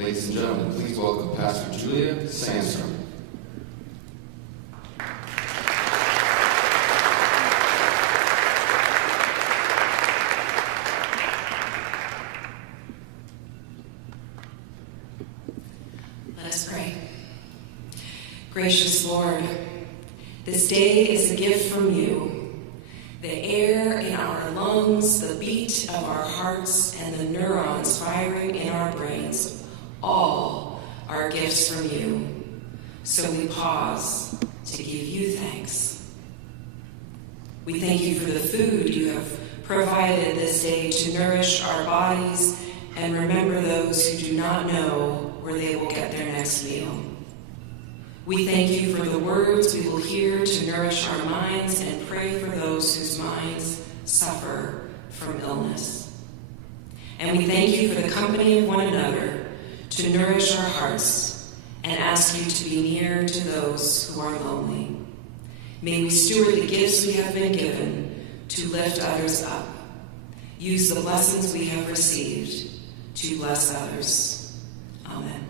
Ladies and gentlemen, please welcome Pastor Julia Sandstrom. Let us pray. Gracious Lord, this day is a gift from you. The air in our lungs, the beat of our hearts, and the neurons firing in our brains, all are gifts from you. So we pause to give you thanks. We thank you for the food you have provided this day to nourish our bodies and remember those who do not know where they will get their next meal. We thank you for the words we will hear to nourish our minds and pray for those whose minds suffer from illness. And we thank you for the company of one another to nourish our hearts and ask you to be near to those who are lonely. May we steward the gifts we have been given to lift others up. Use the blessings we have received to bless others. Amen.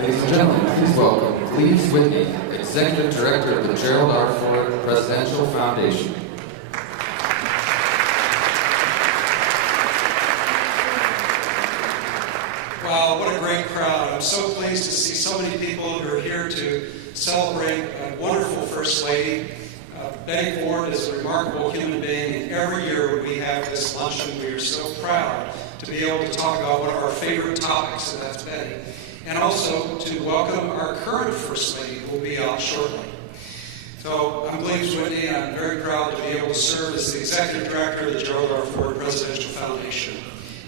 Ladies and gentlemen, please welcome Cleves Whitney, Executive Director of the Gerald R Ford Presidential Foundation. Wow, what a great crowd. I'm so pleased to see so many people who are here to celebrate a wonderful First Lady. Betty Ford is a remarkable human being, and every year when we have this luncheon, we are so proud to be able to talk about one of our favorite topics, and that's Betty. And also to welcome our current First Lady, who will be out shortly. So I'm Cleves Whitney, and I'm very proud to be able to serve as the Executive Director of the Gerald R Ford Presidential Foundation.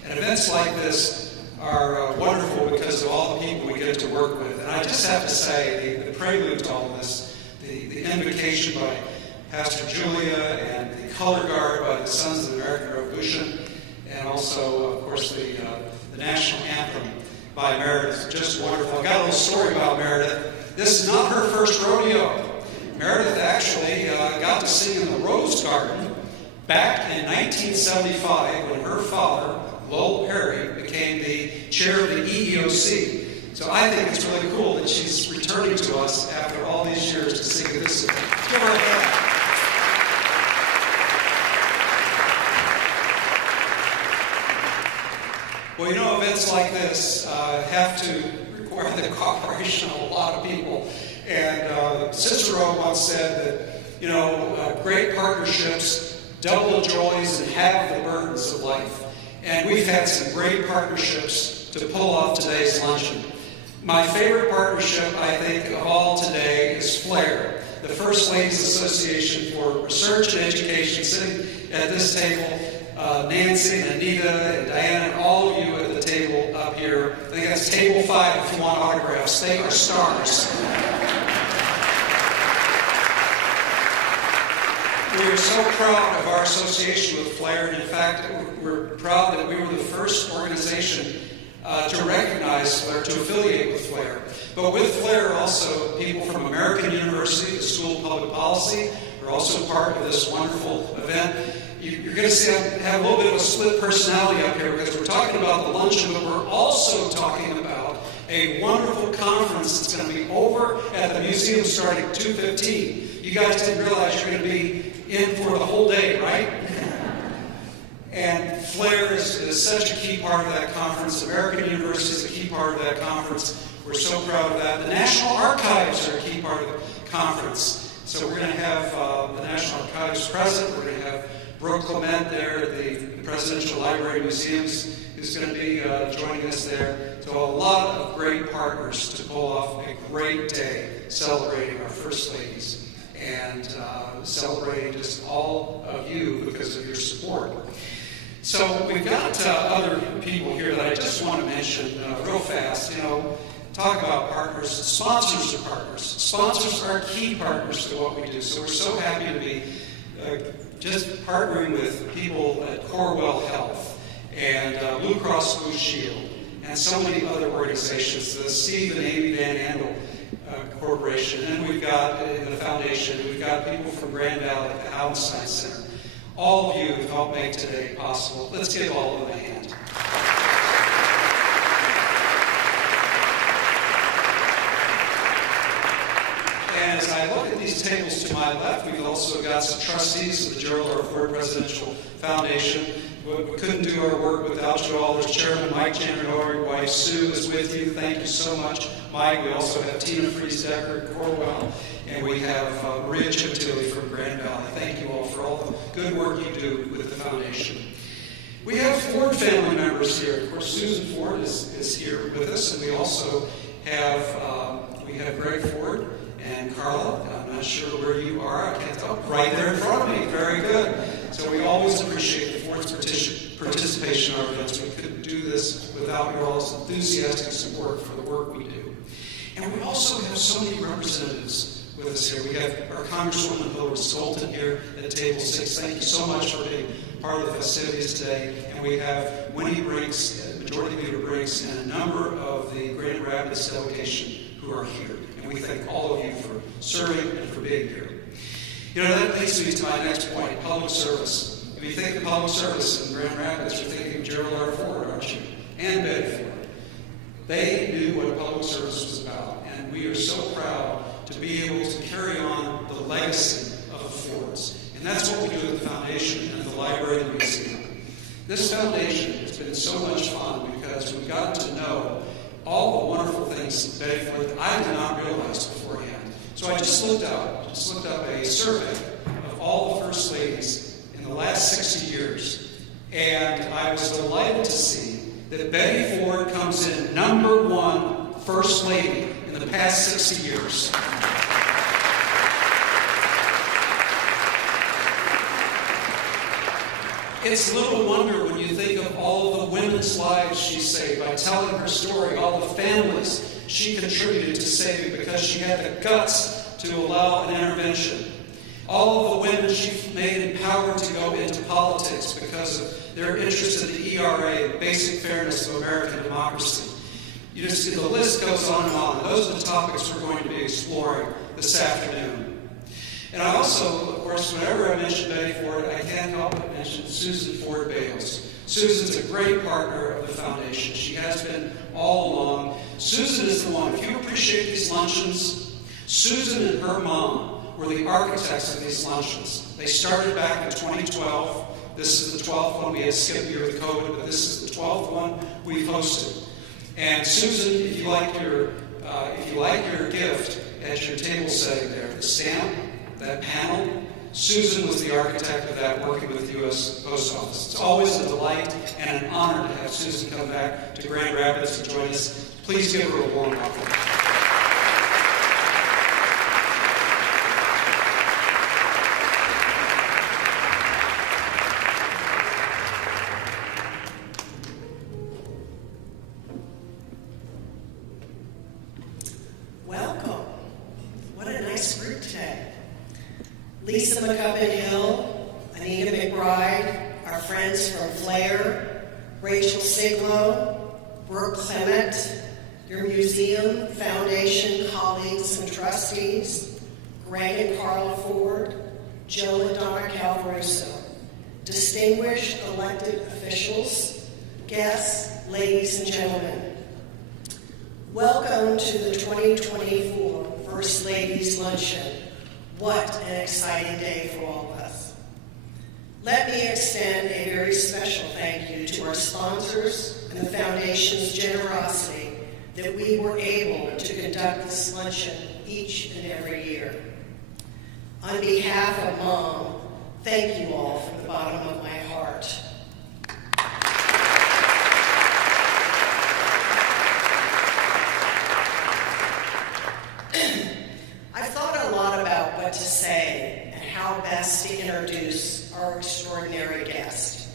And events like this are wonderful because of all the people we get to work with. And I just have to say, the prelude to all this, the invocation by Pastor Julia and the color guard by the Sons of the American Revolution, and also, of course, the national anthem by Meredith. Just wonderful. I got a little story about Meredith. This is not her first rodeo. Meredith actually got to sing in the Rose Garden back in 1975 when her father, Lowell Perry, became the chair of the EEOC. So I think it's really cool that she's returning to us after all these years to sing this. Give her a hand. Well, you know, events like this have to require the cooperation of a lot of people. And Cicero once said that, you know, great partnerships double the joys and halve the burdens of life. And we've had some great partnerships to pull off today's luncheon. My favorite partnership, I think, of all today is FLAIR, the First Ladies Association for Research and Education, sitting at this table. Nancy and Anita and Diana and all of you at the table up here. I think that's table 5 if you want autographs. They are stars. We are so proud of our association with FLAIR, and in fact, we're proud that we were the first organization to recognize FLAIR, to affiliate with FLAIR. But with FLAIR, also people from American University, the School of Public Policy, are also part of this wonderful event. You're going to see I have a little bit of a split personality up here because we're talking about the luncheon, but we're also talking about a wonderful conference that's going to be over at the museum starting at 2:15. You guys didn't realize you're going to be in for the whole day, right? And FLAIR is such a key part of that conference. American University is a key part of that conference. We're so proud of that. The National Archives are a key part of the conference. So we're going to have the National Archives present. We're going to have Brooke Clement there at the Presidential Library Museums who's going to be joining us there. So a lot of great partners to pull off a great day celebrating our First Ladies and celebrating just all of you because of your support. So we've got other people here that I just want to mention real fast. You know, talk about partners. Sponsors are partners. Sponsors are key partners to what we do. So we're so happy to be just partnering with people at Corewell Health and Blue Cross Blue Shield and so many other organizations, the Steve and Amy Van Andel Corporation, and we've got in the foundation, we've got people from Grand Valley at the Hauenstein Center. All of you have helped make today possible. Let's give all of them a hand. And as I look at these tables to my left, we've also got some trustees of the Gerald R Ford Presidential Foundation. We couldn't do our work without you all. There's Chairman Mike Janador, your wife Sue is with you. Thank you so much, Mike. We also have Tina Friesdecker at Corewell, and we have Maria Chiptilly from Grand Valley. Thank you all for all the good work you do with the foundation. We have Ford family members here. Of course, Susan Ford is here with us, and we also have Greg Ford and Carla. I'm not sure where you are. I can't tell. Right there in front of me. Very good. So we always appreciate the Ford's participation in our events. We couldn't do this without your all's enthusiastic support for the work we do. And we also have so many representatives with us here. We have our Congresswoman Hillary Stolten here at table 6. Thank you so much for being part of the festivities today. And we have Winnie Brinks, Majority Leader Brinks, and a number of the Grand Rapids delegation who are here. And we thank all of you for serving and for being here. You know, that leads me to my next point, public service. If you think of public service in Grand Rapids, you're thinking of Gerald R. Ford, aren't you? And Betty Ford. They knew what public service was about, and we are so proud to be able to carry on the legacy of the Fords. And that's what we do at the foundation and at the library and the museum. This foundation has been so much fun because we've gotten to know all the wonderful things that Betty Ford that I did not realize beforehand. So I just looked up a survey of all the First Ladies in the last 60 years, and I was delighted to see that Betty Ford comes in #1 First Lady in the past 60 years. It's little wonder when you think of all the women's lives she saved by telling her story, all the families she contributed to saving because she had the guts to allow an intervention. All of the women she made empowered to go into politics because of their interest in the ERA, the basic fairness of American democracy. You just see the list goes on and on. Those are the topics we're going to be exploring this afternoon. And I also, of course, whenever I mention Betty Ford, I can't help but mention Susan Ford Bales. Susan's a great partner of the foundation. She has been all along. Susan is the one. If you appreciate these luncheons, Susan and her mom were the architects of these luncheons. They started back in 2012. This is the 12th one. We had skipped a year with COVID, but this is the 12th one we've hosted. And Susan, if you like your gift at your table setting there, the stamp, that panel, Susan was the architect of that, working with the U.S. Post Office. It's always a delight and an honor to have Susan come back to Grand Rapids to join us. Please give her a warm welcome. Welcome. What a nice group today. Lisa McCubbin-Hill, Anita McBride, our friends from Flair, Rachel Siglo, Brooke Clement, your museum, foundation, colleagues, and trustees, Greg and Carla Ford, Joe and Donna Calvaruso, distinguished elected officials, guests, ladies and gentlemen. Welcome to the 2024 First Ladies Luncheon. What an exciting day for all of us. Let me extend a very special thank you to our sponsors and the Foundation's generosity that we were able to conduct this luncheon each and every year. On behalf of Mom, thank you all from the bottom of my heart. what to say and how best to introduce our extraordinary guest.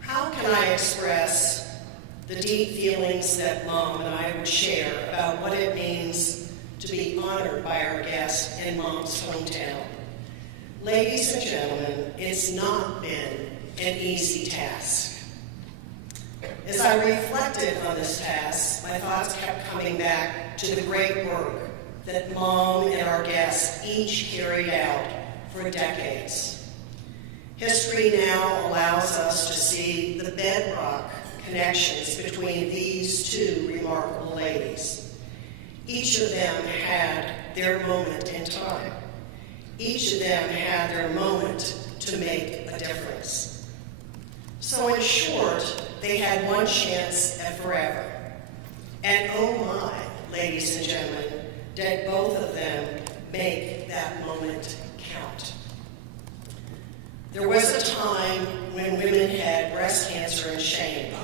How can I express the deep feelings that Mom and I would share about what it means to be honored by our guest in Mom's hometown? Ladies and gentlemen, it's not been an easy task. As I reflected on this task, my thoughts kept coming back to the great work that Mom and our guests each carried out for decades. History now allows us to see the bedrock connections between these two remarkable ladies. Each of them had their moment in time. Each of them had their moment to make a difference. So in short, they had one chance at forever. And oh my, ladies and gentlemen, did both of them make that moment count. There was a time when women had breast cancer and shame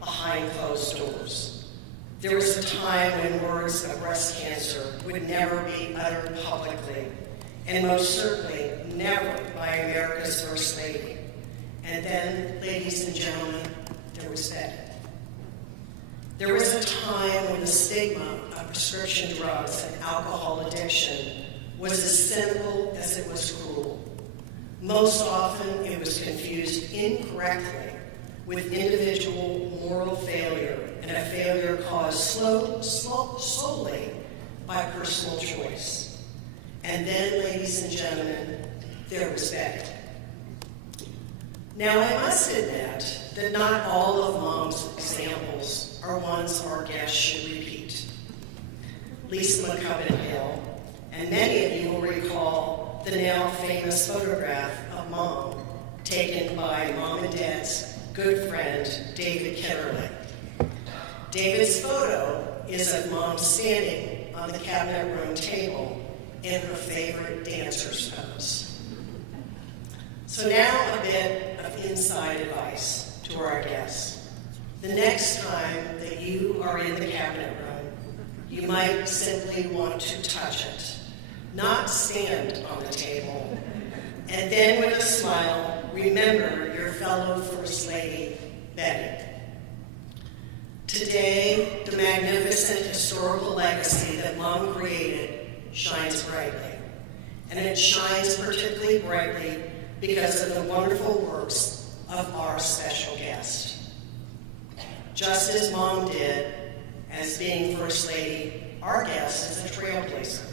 behind closed doors. There was a time when words of breast cancer would never be uttered publicly, and most certainly never by America's First Lady. And then, ladies and gentlemen, there was Betty. There was a time when the stigma of prescription drugs and alcohol addiction was as cynical as it was cruel. Most often, it was confused incorrectly with individual moral failure, and a failure caused solely by personal choice. And then, ladies and gentlemen, there was Betty. Now, I must admit that not all of Mom's examples are ones our guests should repeat. Lisa McCubbin Hill, and many of you will recall the now famous photograph of Mom taken by Mom and Dad's good friend, David Kitterly. David's photo is of Mom standing on the cabinet room table in her favorite dancer's pose. So now a bit of inside advice to our guests. The next time that you are in the cabinet room, you might simply want to touch it, not stand on the table. And then with a smile, remember your fellow First Lady, Betty. Today, the magnificent historical legacy that Mom created shines brightly. And it shines particularly brightly because of the wonderful works of our special guest. Just as Mom did, as being First Lady, our guest is a trailblazer.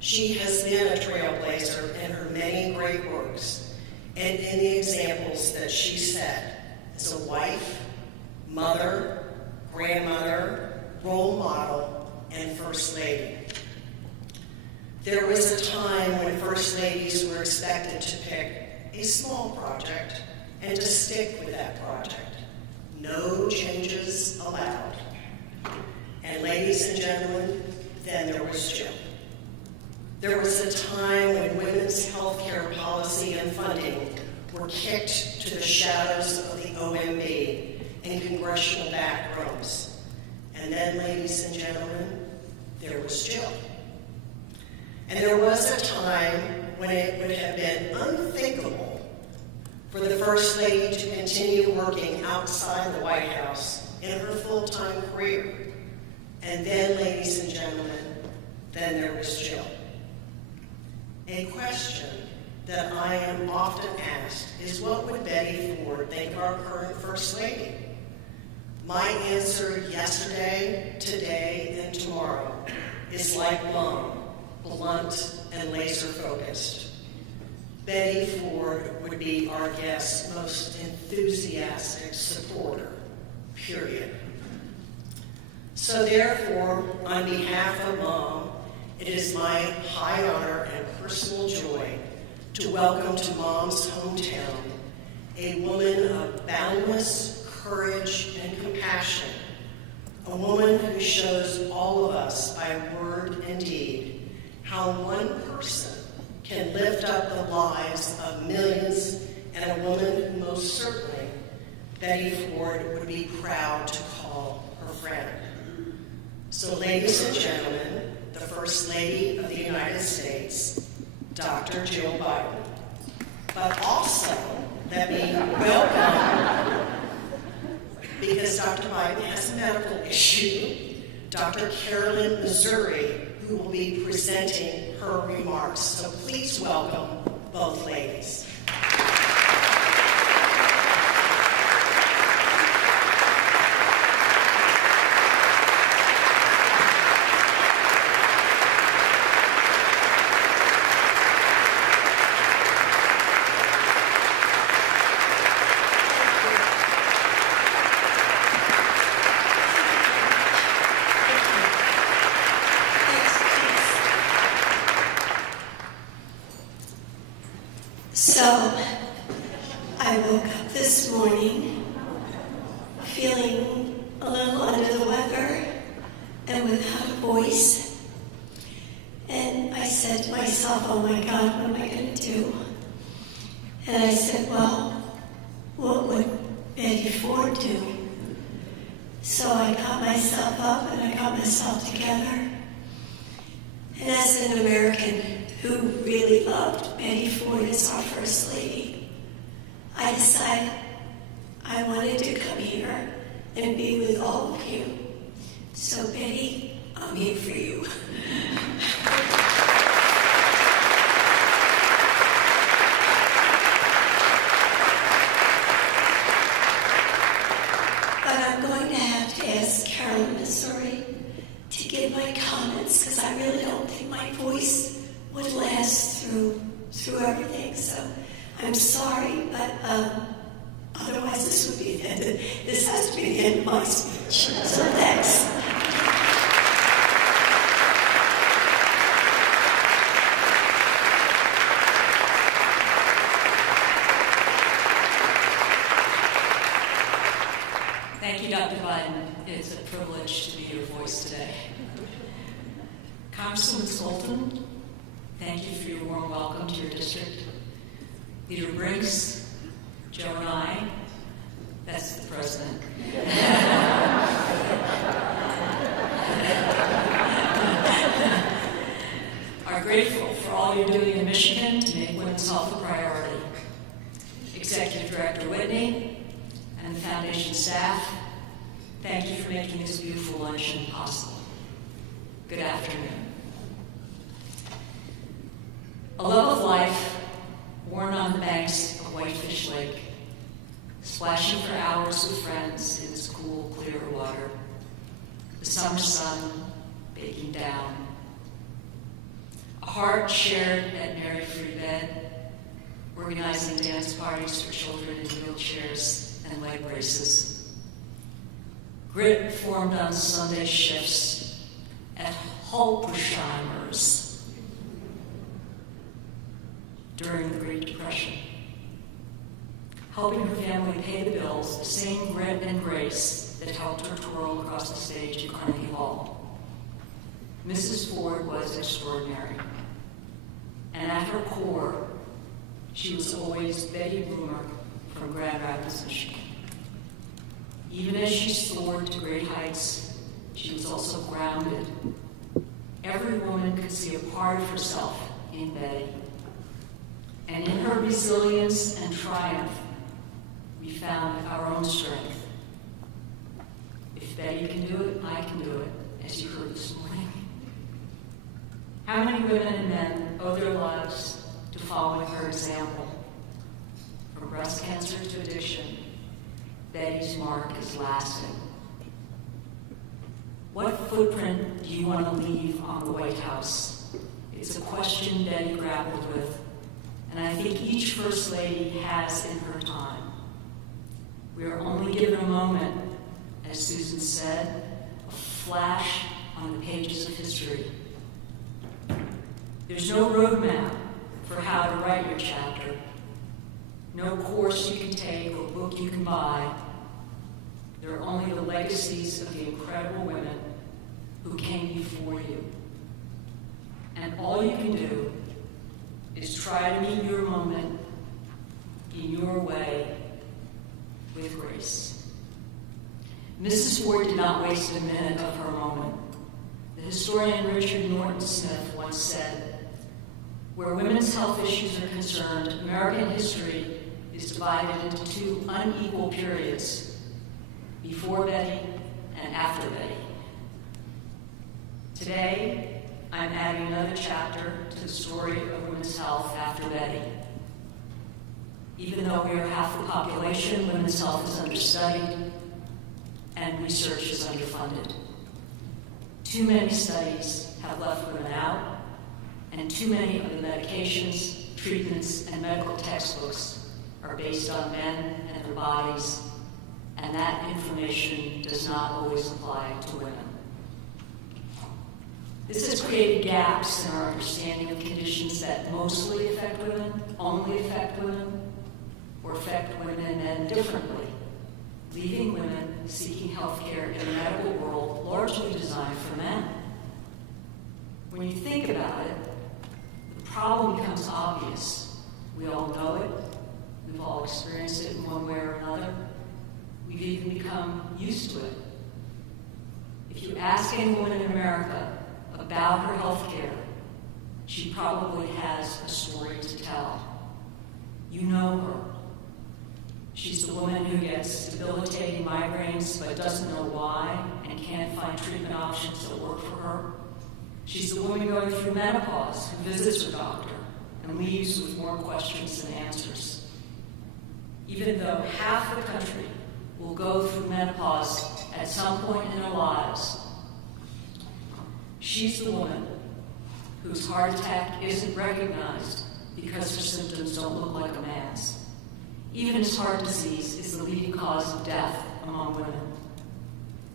She has been a trailblazer in her many great works and in the examples that she set as a wife, mother, grandmother, role model, and First Lady. There was a time when First Ladies were expected to pick a small project and to stick with that project. No changes allowed. And ladies and gentlemen, then there was Jill. There was a time when women's health care policy and funding were kicked to the shadows of the OMB and congressional back rooms. And then, ladies and gentlemen, there was Jill. And there was a time when it would have been unthinkable for the First Lady to continue working outside the White House in her full-time career. And then, ladies and gentlemen, then there was Jill. A question that I am often asked is, what would Betty Ford think of our current First Lady? My answer yesterday, today, and tomorrow is like Mom, blunt and laser-focused. Betty Ford would be our guest's most enthusiastic supporter, period. So therefore, on behalf of Mom, it is my high honor and personal joy to welcome to Mom's hometown a woman of boundless courage and compassion, a woman who shows all of us by word and deed how one person can lift up the lives of millions, and a woman who most certainly Betty Ford would be proud to call her friend. So ladies and gentlemen, the First Lady of the United States, Dr. Jill Biden. But also, let me welcome, because Dr. Biden has a medical issue, Dr. Carolyn Missouri, who will be presenting her remarks. So please welcome both ladies. So, I woke up this morning feeling a little under the weather and without a voice. And I said to myself, oh my God, what am I going to do? And I said, well, what would Betty Ford do? So I got myself up and I got myself together. And as an American who really loved Betty Ford as our First Lady, I decided I wanted to come here and be with all of you. So Betty, I'm here for you. But I'm going to have to ask Carolyn Missouri to give my comments because I really don't think my voice would last through everything. So I'm sorry, but otherwise this would be the end. This has to be the end of my speech. So thanks. Thank you, Dr. Biden. It's a privilege to be your voice today. Congresswoman Scholten, thank you for your warm welcome to your district. Leader Briggs, Joe and I, that's the president, are grateful for all you're doing in Michigan to make women's health a priority. Executive Director Whitney and the foundation staff, thank you for making this beautiful luncheon possible. Good afternoon. A love of life born on the banks of Whitefish Lake, splashing for hours with friends in its cool, clear water, the summer sun baking down, a heart shared at Mary Free Bed, organizing dance parties for children in wheelchairs and leg braces, grit formed on Sunday shifts at Holpersheimer's during the Great Depression, helping her family pay the bills, the same grit and grace that helped her twirl across the stage at Carnegie Hall. Mrs. Ford was extraordinary, and at her core, she was always Betty Boomer from Grand Rapids, Michigan. Even as she soared to great heights, she was also grounded. Every woman could see a part of herself in Betty. And in her resilience and triumph, we found our own strength. If Betty can do it, I can do it, as you heard this morning. How many women and men owe their lives to following her example? From breast cancer to addiction, Betty's mark is lasting. What footprint do you want to leave on the White House? It's a question Betty grappled with, and I think each First Lady has in her time. We are only given a moment, as Susan said, a flash on the pages of history. There's no roadmap for how to write your chapter, no course you can take or book you can buy. There are only the legacies of the incredible women who came before you. And all you can do is try to meet your moment in your way with grace. Mrs. Ford did not waste a minute of her moment. The historian Richard Norton Smith once said, Where women's health issues are concerned, American history is divided into two unequal periods, before Betty and after Betty. Today, I'm adding another chapter to the story of women's health after Betty. Even though we are half the population, women's health is understudied and research is underfunded. Too many studies have left women out, and too many of the medications, treatments, and medical textbooks are based on men and their bodies, and that information does not always apply to women. This has created gaps in our understanding of conditions that mostly affect women, only affect women, or affect women and men differently, leaving women seeking health care in a medical world largely designed for men. When you think about it, the problem becomes obvious. We all know it. We've all experienced it in one way or another. We've even become used to it. If you ask any woman in America about her health care, she probably has a story to tell. You know her. She's the woman who gets debilitating migraines but doesn't know why and can't find treatment options that work for her. She's the woman going through menopause who visits her doctor and leaves with more questions than answers. Even though half the country will go through menopause at some point in their lives, she's the woman whose heart attack isn't recognized because her symptoms don't look like a man's. Even as heart disease is the leading cause of death among women.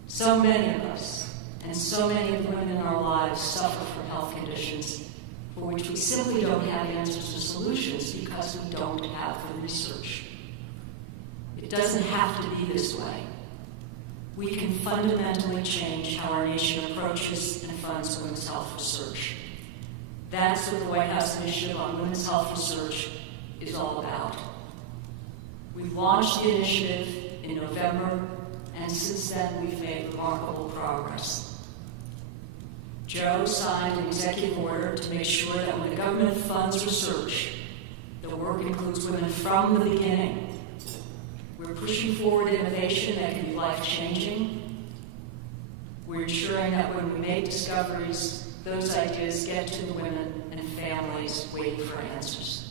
So many of us, and so many of the women in our lives suffer from health conditions for which we simply don't have answers or solutions because we don't have the research. It doesn't have to be this way. We can fundamentally change how our nation approaches and funds women's health research. That's what the White House Initiative on Women's Health Research is all about. We launched the initiative in November, and since then we've made remarkable progress. Joe signed an executive order to make sure that when the government funds research, the work includes women from the beginning. We're pushing forward innovation that can be life-changing. We're ensuring that when we make discoveries, those ideas get to the women and families waiting for answers.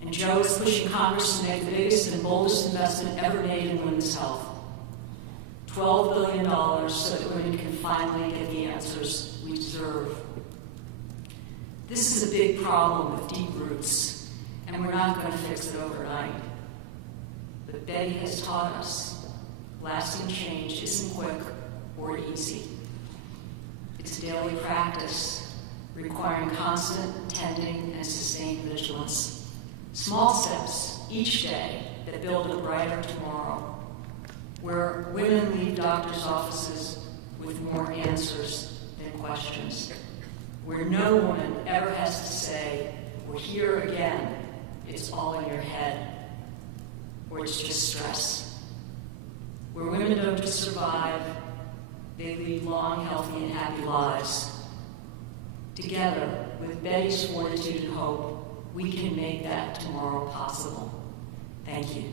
And Joe is pushing Congress to make the biggest and boldest investment ever made in women's health. $12 billion so that women can finally get the answers we deserve. This is a big problem with deep roots, and we're not going to fix it overnight. But Betty has taught us lasting change isn't quick or easy. It's a daily practice requiring constant tending and sustained vigilance. Small steps each day that build a brighter tomorrow, where women leave doctors' offices with more answers than questions, where no woman ever has to say, "We're here again, it's all in your head," or it's just stress, where women don't just survive, they lead long, healthy, and happy lives. Together, with Betty's fortitude and hope, we can make that tomorrow possible. Thank you.